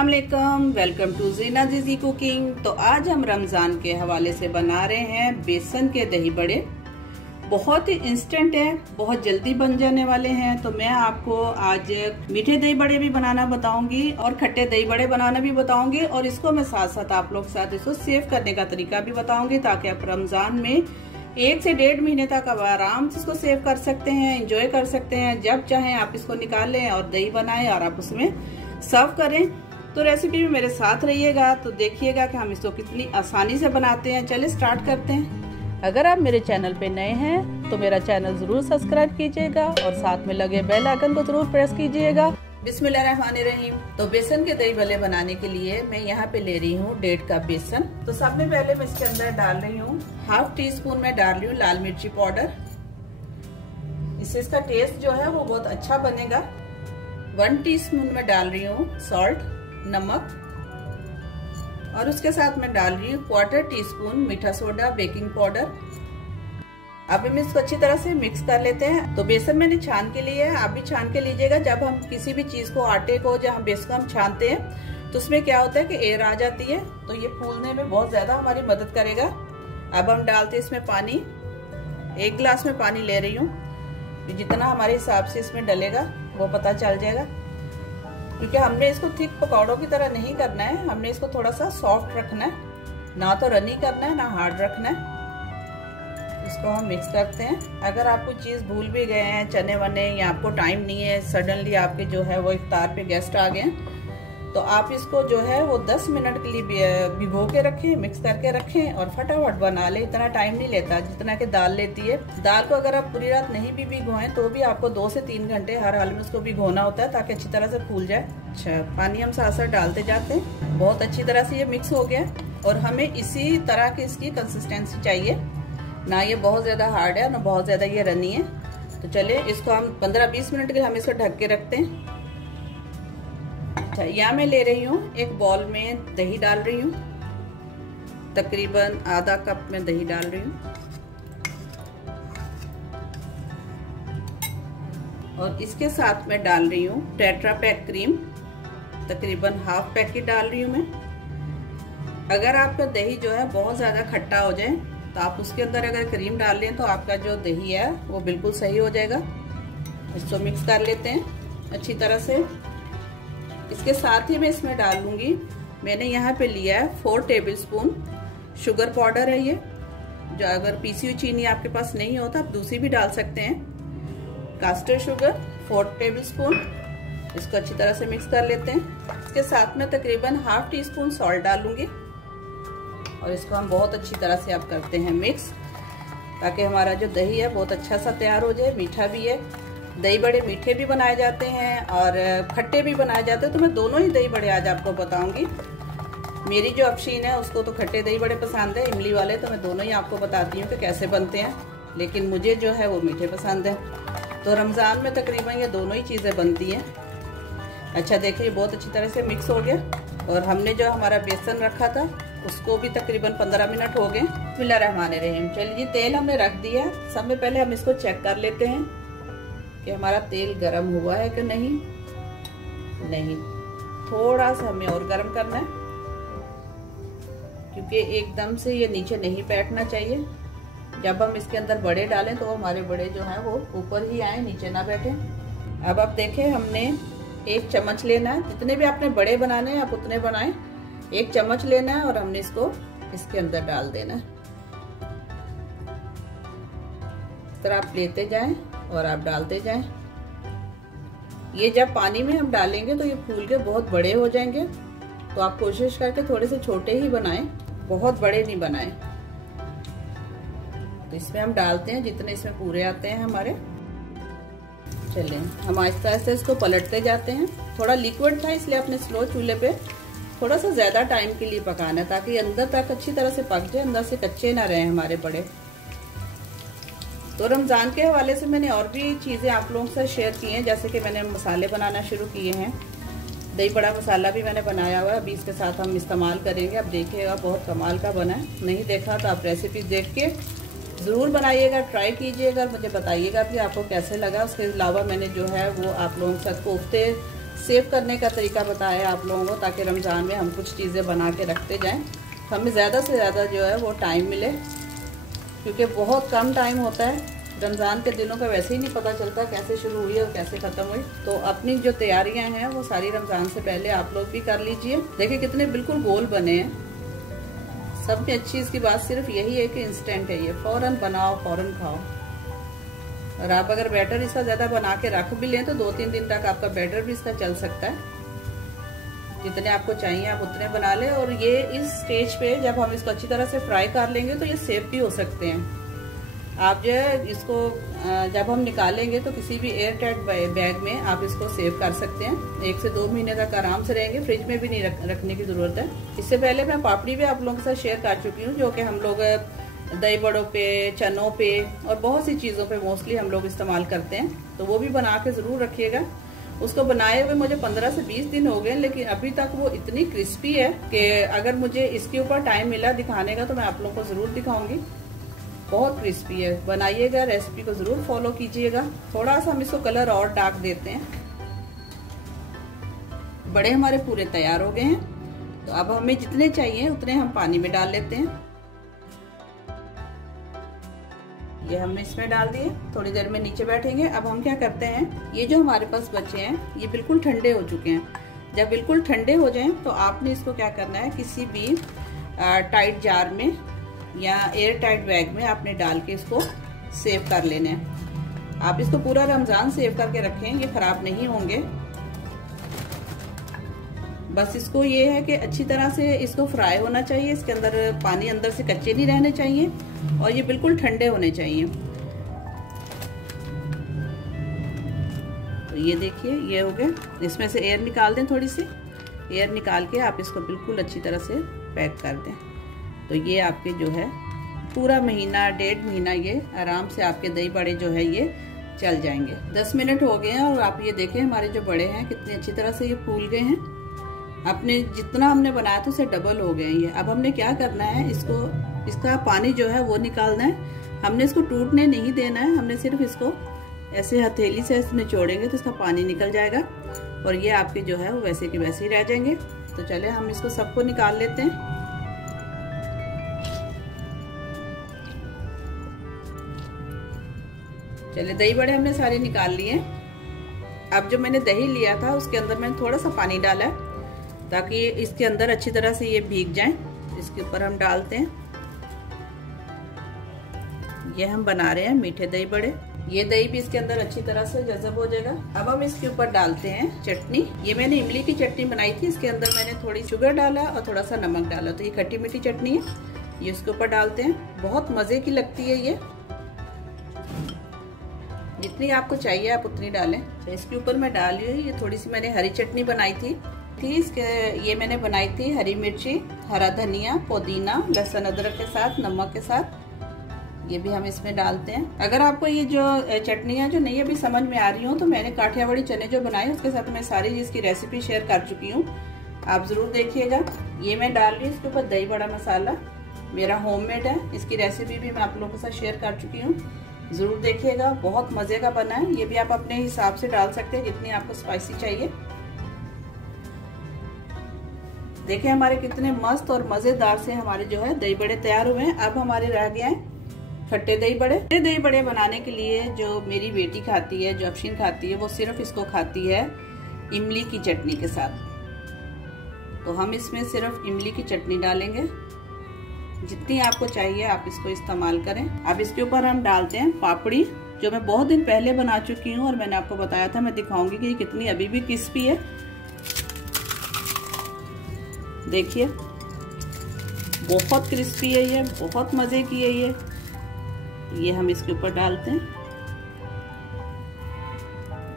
अस्सलामुअलैकुम, welcome to ज़ीना ज़ीज़ी cooking. तो आज हम रमज़ान के हवाले से बना रहे हैं बेसन के दही बड़े। बहुत ही इंस्टेंट है, बहुत जल्दी बन जाने वाले हैं। तो मैं आपको आज मीठे दही बड़े भी बनाना बताऊंगी और खट्टे दही बड़े बनाना भी बताऊंगी, और इसको मैं साथ साथ आप लोग साथ इसको सेव करने का तरीका भी बताऊंगी, ताकि आप रमज़ान में 1 से 1.5 महीने तक आप आराम से इसको सेव कर सकते हैं, एंजॉय कर सकते हैं। जब चाहें आप इसको निकाल लें और दही बनाएं और आप उसमें सर्व करें। तो रेसिपी में मेरे साथ रहिएगा, तो देखिएगा कि हम इसको कितनी आसानी से बनाते हैं। चलिए स्टार्ट करते हैं। अगर आप मेरे चैनल पे नए हैं तो मेरा चैनल जरूर सब्सक्राइब कीजिएगा और साथ में लगे बेल आइकन को जरूर प्रेस कीजिएगा। बिस्मिल्लाहिर्रहमानिर्रहीम। तो बेसन के दही भल्ले बनाने के लिए मैं यहाँ पे ले रही हूँ 1.5 कप बेसन। तो सबसे पहले मैं इसके अंदर डाल रही हूँ 1/2 टीस्पून में डाल रही हूँ लाल मिर्ची पाउडर। इससे इसका टेस्ट जो है वो बहुत अच्छा बनेगा। 1 टीस्पून में डाल रही हूँ सॉल्ट, नमक, और उसके साथ में डाल रही हूँ 1/4 टीस्पून मीठा सोडा, बेकिंग पाउडर। अब हम इसको अच्छी तरह से मिक्स कर लेते हैं। तो बेसन मैंने छान के लिए है, आप भी छान के लीजिएगा। जब हम किसी भी चीज को, आटे को, जहाँ बेसन को हम छानते हैं तो उसमें क्या होता है कि एयर आ जाती है, तो ये फूलने में बहुत ज्यादा हमारी मदद करेगा। अब हम डालते हैं इसमें पानी। 1 गिलास में पानी ले रही हूँ, जितना हमारे हिसाब से इसमें डलेगा वो पता चल जाएगा, क्योंकि हमने इसको थिक पकौड़ों की तरह नहीं करना है। हमने इसको थोड़ा सा सॉफ्ट रखना है, ना तो रनी करना है ना हार्ड रखना है। इसको हम मिक्स करते हैं। अगर आप कोई चीज़ भूल भी गए हैं, चने वने, या आपको टाइम नहीं है, सडनली आपके जो है वो इफ्तार पे गेस्ट आ गए हैं, तो आप इसको जो है वो 10 मिनट के लिए भिगो के रखें, मिक्स करके रखें और फटाफट बना लें। इतना टाइम नहीं लेता जितना कि दाल लेती है। दाल को अगर आप पूरी रात नहीं भी भिगोएं तो भी आपको 2 से 3 घंटे हर हाल में उसको भिगोना होता है, ताकि अच्छी तरह से फूल जाए। अच्छा, पानी हम साथ साथ डालते जाते हैं। बहुत अच्छी तरह से ये मिक्स हो गया, और हमें इसी तरह की इसकी कंसिस्टेंसी चाहिए, ना ये बहुत ज्यादा हार्ड है ना बहुत ज्यादा ये रनी है। तो चलिए इसको हम 15-20 मिनट के लिए हम इसको ढक के रखते हैं। अच्छा, यहाँ मैं ले रही हूँ एक बॉल में दही डाल रही हूँ, तकरीबन आधा कप में दही डाल रही हूँ, और इसके साथ में डाल रही हूँ टेट्रा पैक क्रीम, तकरीबन 1/2 पैकेट डाल रही हूँ मैं। अगर आपका दही जो है बहुत ज्यादा खट्टा हो जाए तो आप उसके अंदर अगर क्रीम डाल लें तो आपका जो दही है वो बिल्कुल सही हो जाएगा। इसको मिक्स कर लेते हैं अच्छी तरह से। इसके साथ ही मैं इसमें डाल लूंगी, मैंने यहाँ पे लिया है 4 टेबलस्पून शुगर पाउडर है ये, जो अगर पीसी हुई चीनी आपके पास नहीं हो तो आप दूसरी भी डाल सकते हैं। Caster sugar 4 tablespoon. इसको अच्छी तरह से मिक्स कर लेते हैं। इसके साथ में तकरीबन 1/2 टीस्पून सॉल्ट डालूंगी, और इसको हम बहुत अच्छी तरह से आप करते हैं मिक्स, ताकि हमारा जो दही है बहुत अच्छा सा तैयार हो जाए। मीठा भी है, दही बड़े मीठे भी बनाए जाते हैं और खट्टे भी बनाए जाते हैं। तो मैं दोनों ही दही बड़े आज आपको बताऊंगी। मेरी जो अफशीन है उसको तो खट्टे दही बड़े पसंद है, इमली वाले, तो मैं दोनों ही आपको बताती हूँ कि कैसे बनते हैं, लेकिन मुझे जो है वो मीठे पसंद है। तो रमज़ान में तकरीबन ये दोनों ही चीज़ें बनती हैं। अच्छा, देखिए बहुत अच्छी तरह से मिक्स हो गया, और हमने जो हमारा बेसन रखा था उसको भी तकरीबन 15 मिनट हो गए। बिस्मिल्लाहिर्रहमानिर्रहीम। चलिए जी, तेल हमने रख दिया। सबसे पहले हम इसको चेक कर लेते हैं कि हमारा तेल गर्म हुआ है कि नहीं। थोड़ा सा हमें और गर्म करना है, क्योंकि एकदम से ये नीचे नहीं बैठना चाहिए। जब हम इसके अंदर बड़े डालें तो हमारे बड़े जो हैं वो ऊपर ही आए, नीचे ना बैठे। अब आप देखें, हमने 1 चम्मच लेना है। जितने भी आपने बड़े बनाने हैं आप उतने बनाएं। 1 चम्मच लेना है और हमने इसको इसके अंदर डाल देना है। इस तरह आप लेते जाएं और आप डालते जाएं। ये जब पानी में हम डालेंगे तो ये फूल के बहुत बड़े हो जाएंगे, तो आप कोशिश करके थोड़े से छोटे ही बनाएं, बहुत बड़े नहीं बनाएं। तो इसमें हम डालते हैं जितने इसमें पूरे आते हैं हमारे। चलिए हम आहिस्ता आहिस्ता इसको पलटते जाते हैं। थोड़ा लिक्विड था इसलिए अपने स्लो चूल्हे पे थोड़ा सा ज्यादा टाइम के लिए पकाना है, ताकि अंदर तक अच्छी तरह से पक जाए, अंदर से कच्चे ना रहे हमारे बड़े। तो रमजान के हवाले से मैंने और भी चीजें आप लोगों से शेयर की हैं, जैसे कि मैंने मसाले बनाना शुरू किए हैं। दही बड़ा मसाला भी मैंने बनाया हुआ है, अभी इसके साथ हम इस्तेमाल करेंगे। अब देखिएगा बहुत कमाल का बना है। नहीं देखा तो आप रेसिपी देख के ज़रूर बनाइएगा, ट्राई कीजिएगा, मुझे बताइएगा कि आपको कैसे लगा। उसके अलावा मैंने जो है वो आप लोगों के साथ कोफ्ते सेव करने का तरीका बताया आप लोगों को, ताकि रमज़ान में हम कुछ चीज़ें बना के रखते जाएं, तो हमें ज़्यादा से ज़्यादा जो है वो टाइम मिले, क्योंकि बहुत कम टाइम होता है। रमज़ान के दिनों का वैसे ही नहीं पता चलता कैसे शुरू हुई और कैसे ख़त्म हुई। तो अपनी जो तैयारियां हैं वो सारी रमज़ान से पहले आप लोग भी कर लीजिए। देखिए कितने बिल्कुल गोल बने हैं। सबसे अच्छी इसकी बात सिर्फ यही है कि इंस्टेंट है ये, फ़ौरन बनाओ फ़ौरन खाओ। और आप अगर बैटर इसका ज़्यादा बना के रख भी लें तो 2-3 दिन तक आपका बैटर भी इसका चल सकता है। जितने आपको चाहिए आप उतने बना लें। और ये इस स्टेज पे जब हम इसको अच्छी तरह से फ्राई कर लेंगे तो ये सेव भी हो सकते हैं। आप जो है इसको जब हम निकालेंगे तो किसी भी एयर टाइट बैग में आप इसको सेव कर सकते हैं। 1 से 2 महीने तक आराम से रहेंगे, फ्रिज में भी नहीं रखने की ज़रूरत है। इससे पहले मैं पापड़ी भी आप लोगों के साथ शेयर कर चुकी हूँ, जो कि हम लोग दही बड़ों पे, चनों पे और बहुत सी चीज़ों पे मोस्टली हम लोग इस्तेमाल करते हैं। तो वो भी बना के ज़रूर रखिएगा। उसको बनाए हुए मुझे 15 से 20 दिन हो गए, लेकिन अभी तक वो इतनी क्रिस्पी है कि अगर मुझे इसके ऊपर टाइम मिला दिखाने का तो मैं आप लोगों को ज़रूर दिखाऊंगी। बहुत क्रिस्पी है। बनाइएगा, रेसिपी को ज़रूर फॉलो कीजिएगा। थोड़ा सा हम इसको कलर और डार्क देते हैं। बड़े हमारे पूरे तैयार हो गए हैं। तो अब हमें जितने चाहिए उतने हम पानी में डाल लेते हैं। ये हमने इसमें डाल दिए, थोड़ी देर में नीचे बैठेंगे। अब हम क्या करते हैं, ये जो हमारे पास बचे हैं ये बिल्कुल ठंडे हो चुके हैं। जब बिल्कुल ठंडे हो जाएं तो आपने इसको क्या करना है, किसी भी टाइट जार में या एयर टाइट बैग में आपने डाल के इसको सेव कर लेना है। आप इसको पूरा रमज़ान सेव करके रखें, ये खराब नहीं होंगे। बस इसको ये है कि अच्छी तरह से इसको फ्राई होना चाहिए, इसके अंदर पानी अंदर से कच्चे नहीं रहने चाहिए और ये बिल्कुल ठंडे होने चाहिए। तो ये देखिए ये हो गए। इसमें से एयर निकाल दें, थोड़ी सी एयर निकाल के आप इसको बिल्कुल अच्छी तरह से पैक कर दें। तो ये आपके जो है पूरा महीना 1.5 महीना ये आराम से आपके दही बड़े जो है ये चल जाएंगे। 10 मिनट हो गए हैं और आप ये देखें हमारे जो बड़े हैं कितनी अच्छी तरह से ये फूल गए हैं। अपने जितना हमने बनाया था उससे डबल हो गए ये। अब हमने क्या करना है, इसका पानी जो है वो निकालना है। हमने इसको टूटने नहीं देना है, हमने सिर्फ इसको ऐसे हथेली से इसमें निचोड़ेंगे तो इसका पानी निकल जाएगा और ये आपके जो है वो वैसे के वैसे ही रह जाएंगे। तो चले हम इसको सबको निकाल लेते हैं। चलिए दही बड़े हमने सारे निकाल लिए। अब जो मैंने दही लिया था उसके अंदर मैंने थोड़ा सा पानी डाला है ताकि इसके अंदर अच्छी तरह से ये भीग जाएं। इसके ऊपर हम डालते हैं। ये हम बना रहे हैं मीठे दही बड़े। ये दही भी इसके अंदर अच्छी तरह से जज़ब हो जाएगा। अब हम इसके ऊपर डालते हैं चटनी। ये मैंने इमली की चटनी बनाई थी, इसके अंदर मैंने थोड़ी शुगर डाला और थोड़ा सा नमक डाला। तो ये खट्टी मीठी चटनी है, ये इसके ऊपर डालते हैं। बहुत मजे की लगती है ये, जितनी आपको चाहिए आप उतनी डालें। तो इसके ऊपर मैं डाल रही हूँ, ये थोड़ी सी मैंने हरी चटनी बनाई थी इसके, ये मैंने बनाई थी हरी मिर्ची, हरा धनिया, पुदीना, लहसुन अदरक के साथ, नमक के साथ। ये भी हम इसमें डालते हैं। अगर आपको ये जो चटनियाँ जो नहीं अभी समझ में आ रही हो तो मैंने काठियावाड़ी चने जो बनाए उसके साथ मैं सारी इसकी रेसिपी शेयर कर चुकी हूँ, आप जरूर देखिएगा। ये मैं डाल रही हूँ इसके ऊपर दही बड़ा मसाला, मेरा होममेड है। इसकी रेसिपी भी मैं आप लोगों के साथ शेयर कर चुकी हूँ, जरूर देखिएगा। बहुत मजे का बना है। ये भी आप अपने हिसाब से डाल सकते हैं जितनी आपको स्पाइसी चाहिए। देखिए हमारे कितने मस्त और मजेदार से हमारे जो है दही बड़े तैयार हुए हैं। अब हमारे रह गए हैं खट्टे दही बड़े। दही बड़े बनाने के लिए जो मेरी बेटी खाती है, जो अफशीन खाती है, वो सिर्फ इसको खाती है इमली की चटनी के साथ। तो हम इसमें सिर्फ इमली की चटनी डालेंगे, जितनी आपको चाहिए आप इसको इस्तेमाल करें। अब इसके ऊपर हम डालते हैं पापड़ी, जो मैं बहुत दिन पहले बना चुकी हूँ और मैंने आपको बताया था, मैं दिखाऊंगी कि ये कितनी अभी भी क्रिस्पी है। देखिए बहुत क्रिस्पी है ये, बहुत मजे की है ये हम इसके ऊपर डालते हैं।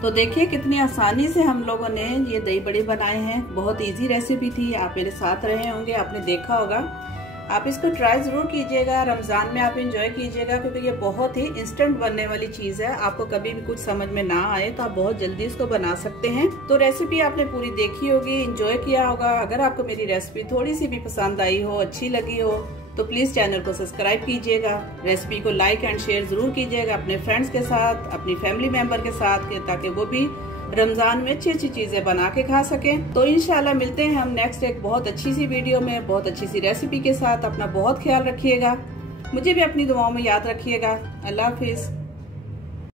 तो देखिए कितनी आसानी से हम लोगों ने ये दही बड़े बनाए हैं। बहुत इजी रेसिपी थी, आप मेरे साथ रहे होंगे, आपने देखा होगा। आप इसको ट्राई जरूर कीजिएगा, रमजान में आप एंजॉय कीजिएगा, क्योंकि ये बहुत ही इंस्टेंट बनने वाली चीज है। आपको कभी भी कुछ समझ में ना आए तो आप बहुत जल्दी इसको बना सकते हैं। तो रेसिपी आपने पूरी देखी होगी, एंजॉय किया होगा। अगर आपको मेरी रेसिपी थोड़ी सी भी पसंद आई हो, अच्छी लगी हो, तो प्लीज चैनल को सब्सक्राइब कीजिएगा। रेसिपी को लाइक एंड शेयर जरूर कीजिएगा अपने फ्रेंड्स के साथ, अपनी फैमिली मेंबर के साथ, ताकि वो भी रमजान में अच्छी अच्छी चीजें बना के खा सकें। तो इंशाल्लाह मिलते हैं हम नेक्स्ट एक बहुत अच्छी सी वीडियो में, बहुत अच्छी सी रेसिपी के साथ। अपना बहुत ख्याल रखिएगा, मुझे भी अपनी दुआओं में याद रखिएगा। अल्लाह हाफिज।